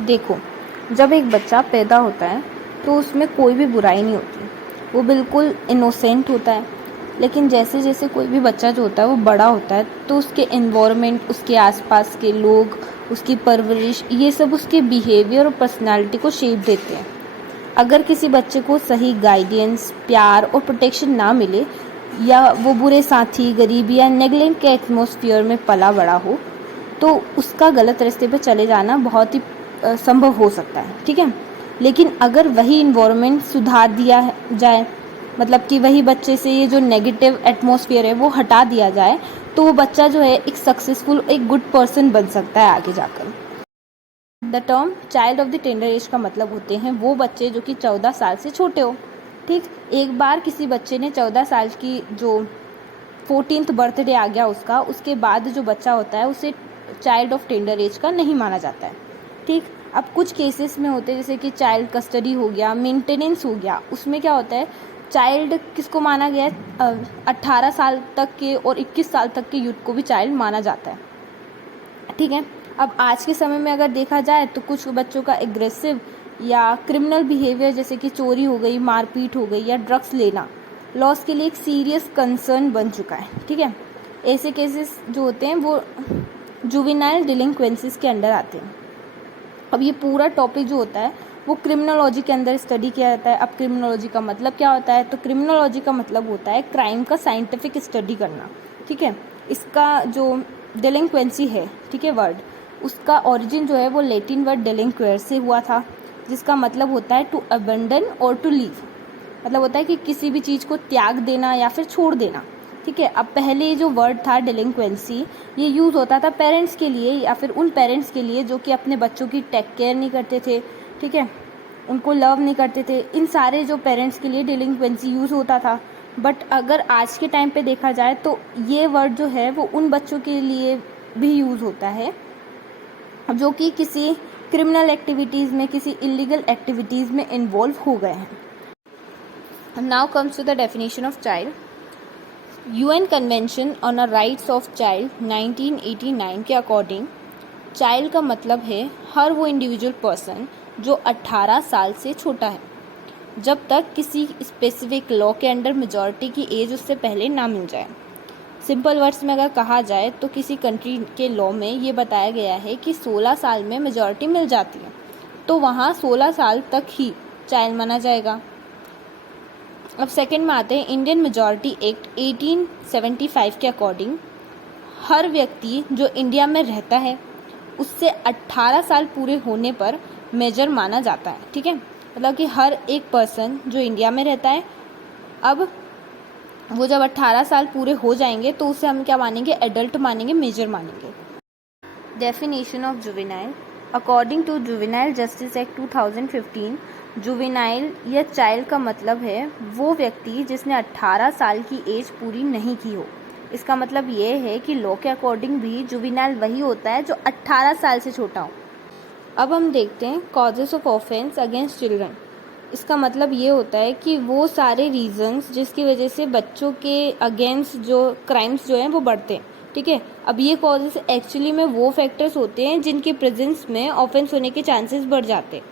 देखो, जब एक बच्चा पैदा होता है तो उसमें कोई भी बुराई नहीं होती, वो बिल्कुल इनोसेंट होता है। लेकिन जैसे जैसे कोई भी बच्चा जो होता है वो बड़ा होता है तो उसके एनवायरनमेंट, उसके आसपास के लोग, उसकी परवरिश, ये सब उसके बिहेवियर और पर्सनालिटी को शेप देते हैं। अगर किसी बच्चे को सही गाइडेंस, प्यार और प्रोटेक्शन ना मिले, या वो बुरे साथी, गरीबी या नेगलेक्ट के एटमॉस्फेयर में पला बड़ा हो, तो उसका गलत रास्ते पर चले जाना बहुत ही संभव हो सकता है। ठीक है, लेकिन अगर वही इन्वायरमेंट सुधार दिया जाए, मतलब कि वही बच्चे से ये जो नेगेटिव एटमॉस्फेयर है वो हटा दिया जाए, तो वो बच्चा जो है एक सक्सेसफुल, एक गुड पर्सन बन सकता है आगे जाकर। The term child of the tender as का मतलब होते हैं वो बच्चे जो कि 14 साल से छोटे हो। ठीक, एक बार किसी बच्चे ने 14 साल की जो 14th बर्थडे आ गया उसका, उसके बाद जो बच्चा होता है उसे चाइल्ड ऑफ टेंडर एज का नहीं माना जाता है। ठीक, अब कुछ केसेस में होते हैं जैसे कि चाइल्ड कस्टडी हो गया, मेंटेनेंस हो गया, उसमें क्या होता है, चाइल्ड किसको माना गया है, 18 साल तक के और 21 साल तक के यूथ को भी चाइल्ड माना जाता है। ठीक है, अब आज के समय में अगर देखा जाए तो कुछ बच्चों का एग्रेसिव या क्रिमिनल बिहेवियर जैसे कि चोरी हो गई, मारपीट हो गई या ड्रग्स लेना लॉस के लिए एक सीरियस कंसर्न बन चुका है। ठीक है, ऐसे केसेस जो होते हैं वो जुवेनाइल डिलिंक्वेंसीज के अंडर आते हैं। अब ये पूरा टॉपिक जो होता है वो क्रिमिनोलॉजी के अंदर स्टडी किया जाता है। अब क्रिमिनोलॉजी का मतलब क्या होता है, तो क्रिमिनोलॉजी का मतलब होता है क्राइम का साइंटिफिक स्टडी करना। ठीक है, इसका जो डिलिंक्वेंसी है, ठीक है, वर्ड, उसका ओरिजिन जो है वो लैटिन वर्ड डिलिंक्वेर से हुआ था, जिसका मतलब होता है टू अबंडन और टू लीव। मतलब होता है कि किसी भी चीज़ को त्याग देना या फिर छोड़ देना। ठीक है, अब पहले जो वर्ड था डिलिंक्वेंसी, ये यूज़ होता था पेरेंट्स के लिए या फिर उन पेरेंट्स के लिए जो कि अपने बच्चों की टेक केयर नहीं करते थे। ठीक है, उनको लव नहीं करते थे, इन सारे जो पेरेंट्स के लिए डिलिंक्वेंसी यूज़ होता था। बट अगर आज के टाइम पे देखा जाए तो ये वर्ड जो है वो उन बच्चों के लिए भी यूज़ होता है जो कि किसी क्रिमिनल एक्टिविटीज़ में, किसी इलीगल एक्टिविटीज़ में इन्वॉल्व हो गए हैं। Now comes to the definition of child. UN convention on a rights of child 1989 के अकॉर्डिंग चाइल्ड का मतलब है हर वो इंडिविजुअल पर्सन जो 18 साल से छोटा है, जब तक किसी स्पेसिफिक लॉ के अंडर मेजॉरिटी की एज उससे पहले ना मिल जाए। सिंपल वर्ड्स में अगर कहा जाए तो किसी कंट्री के लॉ में ये बताया गया है कि 16 साल में मेजॉरिटी मिल जाती है, तो वहाँ 16 साल तक ही चाइल्ड माना जाएगा। अब सेकंड में आते हैं इंडियन मेजॉरिटी एक्ट 1875 के अकॉर्डिंग हर व्यक्ति जो इंडिया में रहता है उससे 18 साल पूरे होने पर मेजर माना जाता है। ठीक है, मतलब कि हर एक पर्सन जो इंडिया में रहता है, अब वो जब 18 साल पूरे हो जाएंगे तो उसे हम क्या मानेंगे, एडल्ट मानेंगे, मेजर मानेंगे। Definition of juvenile. According to juvenile justice act 2015, juvenile या चाइल्ड का मतलब है वो व्यक्ति जिसने 18 साल की एज पूरी नहीं की हो। इसका मतलब ये है कि लॉ के अकॉर्डिंग भी जुवेनाइल वही होता है जो 18 साल से छोटा हो। अब हम देखते हैं causes of offence against children. इसका मतलब ये होता है कि वो सारे रीजंस जिसकी वजह से बच्चों के अगेंस्ट जो क्राइम्स जो हैं वो बढ़ते हैं। ठीक है, अब ये कॉजेस एक्चुअली में वो फैक्टर्स होते हैं जिनके प्रेजेंस में ऑफेंस होने के चांसेस बढ़ जाते हैं।